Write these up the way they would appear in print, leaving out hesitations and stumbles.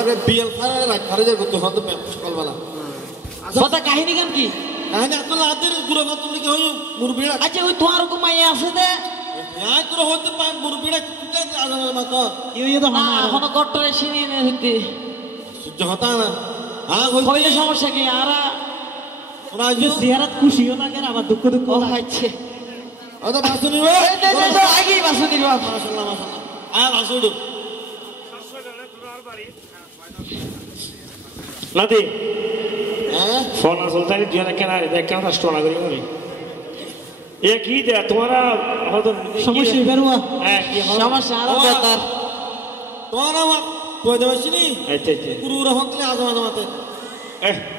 আরে বিয়াল ফারে রাখারে যে করতে হতো সকালবেলা কথা কাহিনী কেন কি কাহিনী আপনার আদের গুড়া ভাত কি হই মুরবিড়া আচ্ছা ওই তোমার রকম মাইয়া আছে দে হ্যাঁ তোর হতে পার মুরবিড়া কিটা আজানের মাথা ইয়ে তো না এখন কটরে চিনি নে হইতে সহ্য হতা না হ্যাঁ হইলে সমস্যা কি আরা তোরা যে চেহারাত খুশিও না কেন আবার দুঃখ দুঃখ হচ্ছে আদা বাসুনি রে তো আগেই বাসুনি রে মাশাআল্লাহ মাশাআল্লাহ আয় বাসুডু নাতি হ্যাঁ ফোন আসল তাই দিও না কেন দেখ কেন কষ্ট না করি আমি এ কি দে তোমারা হয়তো সমস্যা বেরুয়া হ্যাঁ কি সমস্যা আরো বেতার তোরা কই দেবছিনি আচ্ছা আচ্ছা গুরুরা হকলে আজমাতে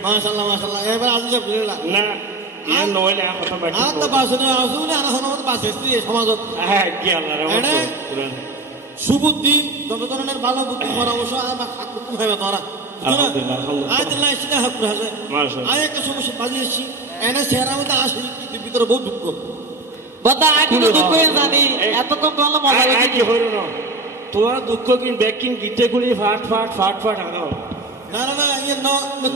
মাশাআল্লাহ মাশাআল্লাহ এবার আজ যে বিড়লা না ইয়া নইলে কথা বাকি আতা বাসুনি আসুনি আর হন মত বাসেস্তি সমাজত হ্যাঁ কি আল্লাহ রে সুবুদ্ধি যত ধরনের ভালো বুদ্ধি পরামর্শ আমার হাকুম হবে তোরা আলহামদুলিল্লাহ আজ আল্লাহ সেটা হাকুম আছে মাশাআল্লাহ আয় একটা সমস্যা বাজিয়েছি এনে চেহারা মধ্যে আসি কিন্তু ভিতরে বহুত দুঃখ বতা আগে তো দুঃখ জানি এত কম ভালো মজা লাগে কি হইল না তোরা দুঃখ কিন ব্যাকিং গিতে গুলি ফাট ফাট ফাট ফাট আগাও না না না ইয়ে না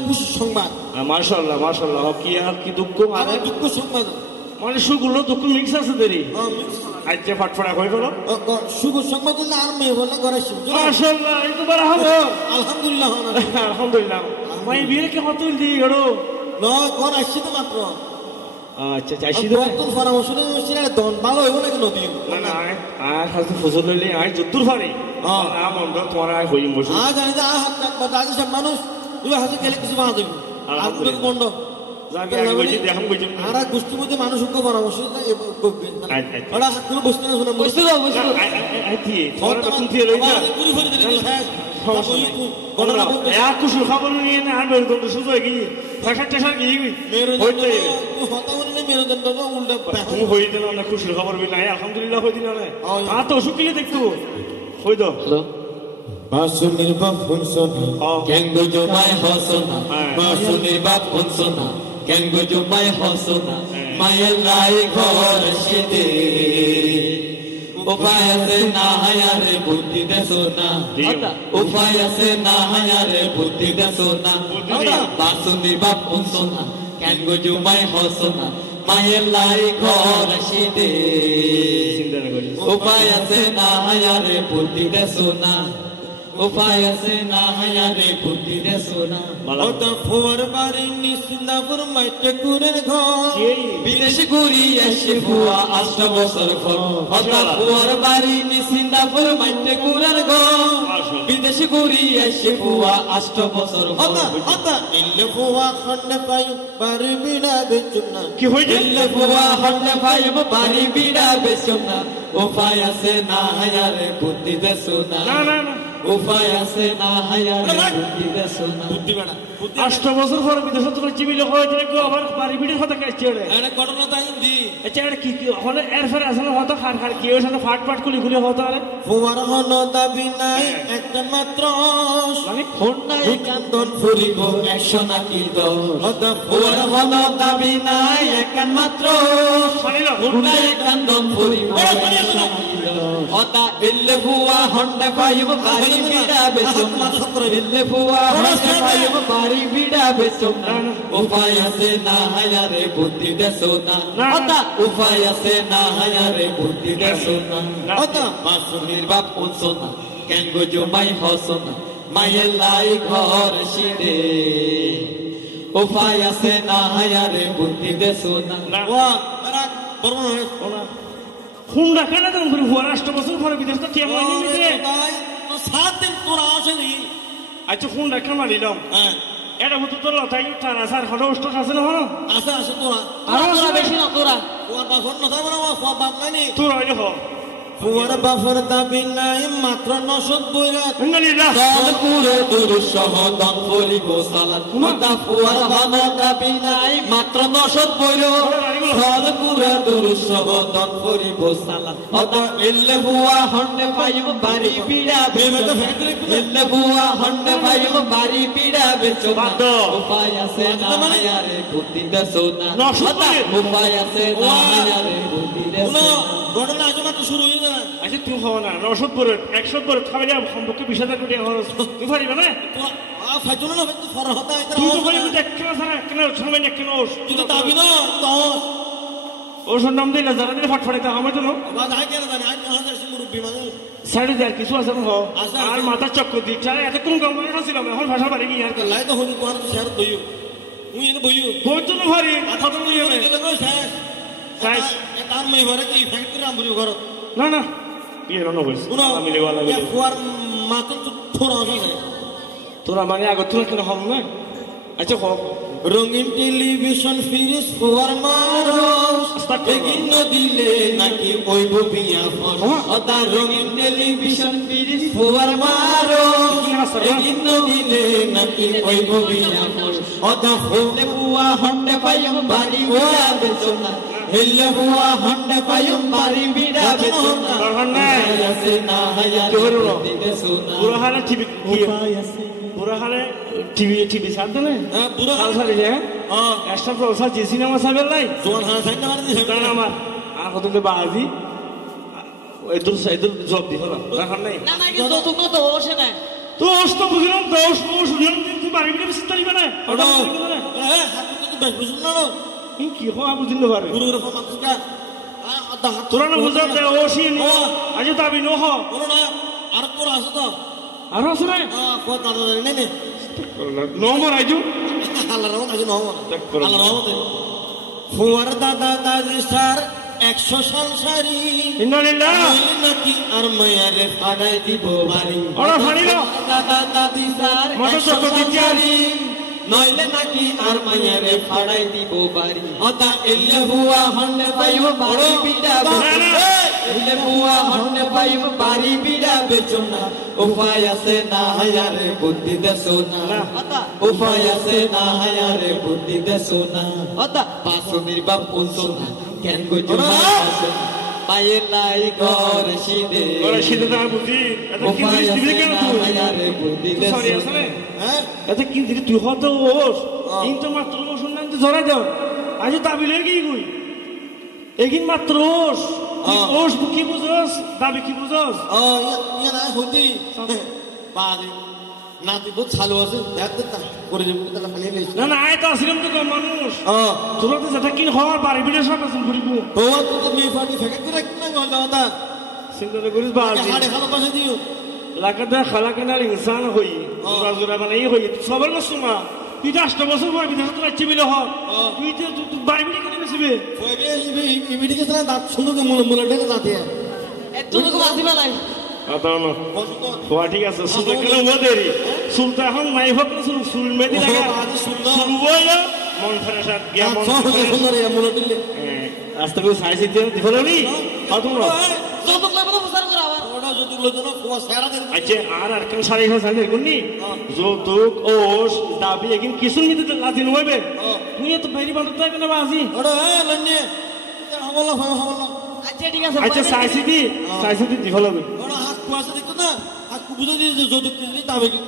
খুশি সংবাদ মাশাআল্লাহ মাশাআল্লাহ কি আর কি দুঃখ আর দুঃখ সংবাদ মানে সুগুলো দুঃখ মিক্স আছে দেরি মিক্স আজকে ফাটফাটা হয়ে গেল শুভ সংবাদ দিলে আর মেয়ে বললে ঘরে শিব মাশাআল্লাহ এই তো বড় হবে আলহামদুলিল্লাহ আলহামদুলিল্লাহ মাই বিয়ের কি হতুল দি গড়ো ন ঘর আসছি তো মাত্র আচ্ছা আচ্ছা আসি তো কোন পরামর্শ নিয়ে দন ভালো হইব নাকি নদী না না আর হাতে ফসল লইলে আই যতুর পারে আ মন্দ তোরা আই হইম বসে জানি যে হাত বাজে সব মানুষ তুই হাতে গেলে কিছু বানা দেব আর তুই বন্ধ জাগে আগে বইছি দেখাম বইছি আর গোষ্ঠীর মধ্যে মানুষকে পরামর্শ করবে ওরা হাত করে বসতে না শোনা বুঝতে দাও বুঝতে দাও আই কি তোরা কোন দিয়ে লইছা পুরি ফুরি দিলি এক কুসুর খবর নিয়ে না আর বের করতে সুযোগ কি ঠাসার ঠাসার কি হইতে হতা বলে মেরুদণ্ড উল্টা তুমি হইতে না খুশির খবর বি নাই আলহামদুলিল্লাহ হইতে না তা তো শুকিয়ে দেখতো হই দাও বাসুনির বাপ হুনসোনা কেঙ্গো জমাই হসনা বাসুনির বাপ হুনসোনা কেঙ্গো জমাই হসনা মায়ের লাই ঘর সেদে উপায় আছে না হায়ারে বুদ্ধি দেছো না উপায় আছে না হায়ারে বুদ্ধি দেছো না বাসুনির বাপ হুনসোনা কেঙ্গো জমাই হসনা মায়ের লাই ঘর সেদে উপায় আছে না হায়ারে বুদ্ধি দেছো না উপায় আছে না হায়ারে বুদ্ধি রে সোনা ওটা ফোর বাড়ি নিসিন্দাপুর মাইটে কুরের ঘর বিদেশ ঘুরি এসে বুয়া 8 বছর পর ওটা ফোর বাড়ি নিসিন্দাপুর মাইটে কুরের ঘর বিদেশ ঘুরি এসে বুয়া 8 বছর পর ওটা ইল্লে বুয়া খন্ডে পাই বাড়ি বিড়া বেচুনা কি হইছে ইল্লে বুয়া খন্ডে পাই বাড়ি বিড়া বেচুনা উপায় আছে না হায়ারে বুদ্ধি রে সোনা না না না উপায় আছে না হায়ারে বুদ্ধি রে সোনা বুদ্ধি বেড়া 8 বছর পর বিদেশ তো চিবিলে হয় যে কেউ আবার বাড়ি বিড়ি কথা কাছে রে এটা ঘটনা তাই দি আচ্ছা এটা কি হলে এর ফের আসলে হয়তো খাট খাট কি হইছে ফাট ফাট কুলি কুলি হতো আরে ফুয়ার হন দাবি নাই একটা মাত্র মানে ফোন নাই কান্দন ফুরিব 100 নাকি 10 ওটা ফুয়ার হন দাবি নাই একটা মাত্র শুনিলা ফোন নাই কান্দন ফুরিব 100 নাকি 10 ওটা ইল্লে বুয়া হন্ডে পাইব বাড়ি বিড়া বেচুনা ইল্লে বুয়া হন্ডে পাইব বাড়ি বিড়া বেচুনা উপায় আছে না হায়ারে বুদ্ধি দেছো না ওটা উপায় আছে না হায়ারে বুদ্ধি দেছো না ওটা বাসুনির বাপ উনসোনা কেঙ্গো জমাই হসনা মায়ের লাই ঘর সিদে উপায় আছে না হায়ারে বুদ্ধি দেছো না ওয়া তারা বর্মন ওনা হুন্ডা কেন দাম করে হুয়ার 8 বছর পরে বিদেশ তো কেমন নিতে তাই তো 7 দিন তোরা আসেনি আচ্ছা হুন্ডা কেন নিলাম হ্যাঁ এটা হতো তোর তাই তারা স্যার হলো অষ্ট আছে না হলো আসে আসে তোরা তোরা বেশি না তোরা ওর বাপর না থাকবে না ওর বাপ নাই তোর হইলে হ ওর বাপর দাবি নাই মাত্র 900 বইরা আলহামদুলিল্লাহ পুরো দূর সহদন বলিব সালাত ওটা ফুয়ার ভালো দাবি নাই মাত্র 900 বইরো পুরো দূর সহদন বলিব সালাত ওটা ইল্লে বুয়া হন্ডে পাইব বাড়ি বিড়া বেচো ইল্লে বুয়া হন্ডে পাইব বাড়ি বিড়া বেচো উপায় আছে না হায়ারে বুদ্ধি দেছো না উপায় আছে না হায়ারে বুদ্ধি দেছো ঘটনা আজ মাত্র শুরু হয়ে যায় আচ্ছা তুই হও না 100 বড় খাবে না সম্পর্কে 20,000 কোটি খরচ তুই পারিবে না ফাইজল না তুই ফরহতা এটা তুই তো বলি দেখ কেন সারা কেন সময় না কেন যদি দাবি না তো ওর নাম দিলে যারা দিলে ফটফটাইতে আমার তো বাদ আই কেন জানি আই 5000 মুরব্বি মানুষ সাড়ে দেড় কিছু আছে আর মাথা চক্কর দিচ্ছে এত কোন গম্ভীর ছিল এখন ভাষা পারি কি আর লাই তো হনি তোমার শেয়ার বইও মুই এনে বইও বইতো না ভারি খতম হয়ে যাবে শেষ তার মই ভরে কি ফ্যাক্টরি আমবুরি ঘর না না বিয়ে রানো হইছে আমি লেওয়ালা ইয়া ফুয়ার মাতন তো থোড়া আছে তোরা মানে আগে তুই কেন হম না আচ্ছা হোক রঙিন টেলিভিশন ফিরিস ফুয়ার মারস এগিন দিলে নাকি ওইব বিয়া ফস অতা রঙিন টেলিভিশন ফিরিস ফুয়ার মারস এগিন দিলে নাকি ওইব বিয়া ফস অতা হইলে ফুয়া হন্ডে পাইম বাড়ি বিড়া বেচনা হইলে ফুয়া হন্ডে পাইম বাড়ি বিড়া বেচনা দরকার নাই আছে না হায়ার দিতে সোনা পুরো হালে টিভি বুড়া হালে টিভি সাথ দেনে হ্যাঁ বুড়া কাল সারি হ্যাঁ হ্যাঁ এক্সট্রা প্রসাদ যে সিনেমা সাবেল নাই জোয়ান হানা সাইন না মারদি না না আমার আর কত বাজি এদুর জব দি হলো দরকার নাই না না কিন্তু তুমি তো বসে না তো অস্ত বুঝলাম দোষ বুঝলাম তুই বাড়ি বিড়ে বেশি তারিবে না ওটা হ্যাঁ হাত তো বেশ বুঝুন না কি হওয়া বুঝিন না পারে গুরুর ফর মাতুকা আদা হাত তোরা না বুঝার দে ও সি নি আজ দাবি ন হ বলো না আর তোর আছে তো আর আছে না কত দাদা নে নে নম্বর আইজু আল্লাহর রহমত আছে নহমত আল্লাহর রহমত ফুয়ার দাদা দাদি স্যার 100 সাল সারি ইন্নালিল্লাহ নাকি আর মায়ারে ফাড়াই দিব বাড়ি ওরা ফাড়িল দাদা দাদি স্যার মতো চক্কর দিচ্ছি নইলে নাকি আর মায়ারে ফাড়াই দিব বাড়ি অতা এলে হুয়া হন্ডে পাইব বাড়ি বিড়া এলে হুয়া হন্ডে পাইব বাড়ি বিড়া বেচনা উপায় আছে না হায়ারে বুদ্ধি দেছো না অতা উপায় আছে না হায়ারে বুদ্ধি দেছো না অতা পাশুনির বাপ কোনছো না কেন কই জমা আছে মায়ের নাই ঘর সিদে ওরা সিধে না বুদ্ধি এত কি দিবি কেন তুই হায়ারে বুদ্ধি সরি দেছো আসলে হ্যাঁ এত কি দিবি তুই হতো ওস কিন্তু মাত্র ওস নাম তো জড়াই দাও আজ দাবি লই গই কই এগিন মাত্র ওস কি বুঝছস দাবি কি বুঝছস ইয়া না হইতি বাড়ি নাতি বহুত চালু আছে দেখতে তা করে দেব তাহলে ফালি লইছ না না আয় তো আসিলাম তো কম মানুষ তোরা তো যেটা কিন হওয়ার বাড়ি বিড়ে সব আছে ঘুরিব ও তো মে ফাটি ফেকে করে না গন্ডা কথা সিঙ্গলে করিস বাজি হাড়ে খালো পাশে দিও লাকাদা খালাকানাল ইনসান হই রাজুরা বানাই হই সবার মসুমা তুই 8 বছর পর বিদেশ তো রাজ্য মিলে হ তুই তো বাড়ি বিড়ে কেন বেসবে কইবে ইমিডিকে সারা দাঁত সুন্দর মুলা ঢেকে দাঁতে এতটুকু বাজি মেলাই আতানো হওয়া ঠিক আছে সুন্দর কেন ওদেরই সুলতা এখন নাই হোক না সুল মেদি লাগা সুলবই মন ফেরাসাত গিয়া মন সুন্দর ইয়া মুলা দিলে আস্তে করে সাইজ দিতে দিবলনি আর তোমরা যতক লাগবে প্রচার করা আবার ওটা যদি লজনা কোয়া সারা দিন আচ্ছা আর কেন সারি সাইজ করনি যৌতুক ওস দাবি একিন কিছু নিতে লাজি নইবে তুই তো বাইরে বান্ধব তাই কেন বাজি ওটা লন্নে হামলা হামলা আচ্ছা ঠিক আছে আচ্ছা সাইজ দি দিবলবে ওটা হাত কুয়াছে দেখো না হাত কুবুজে যদি যৌতুক দিলি তবে কি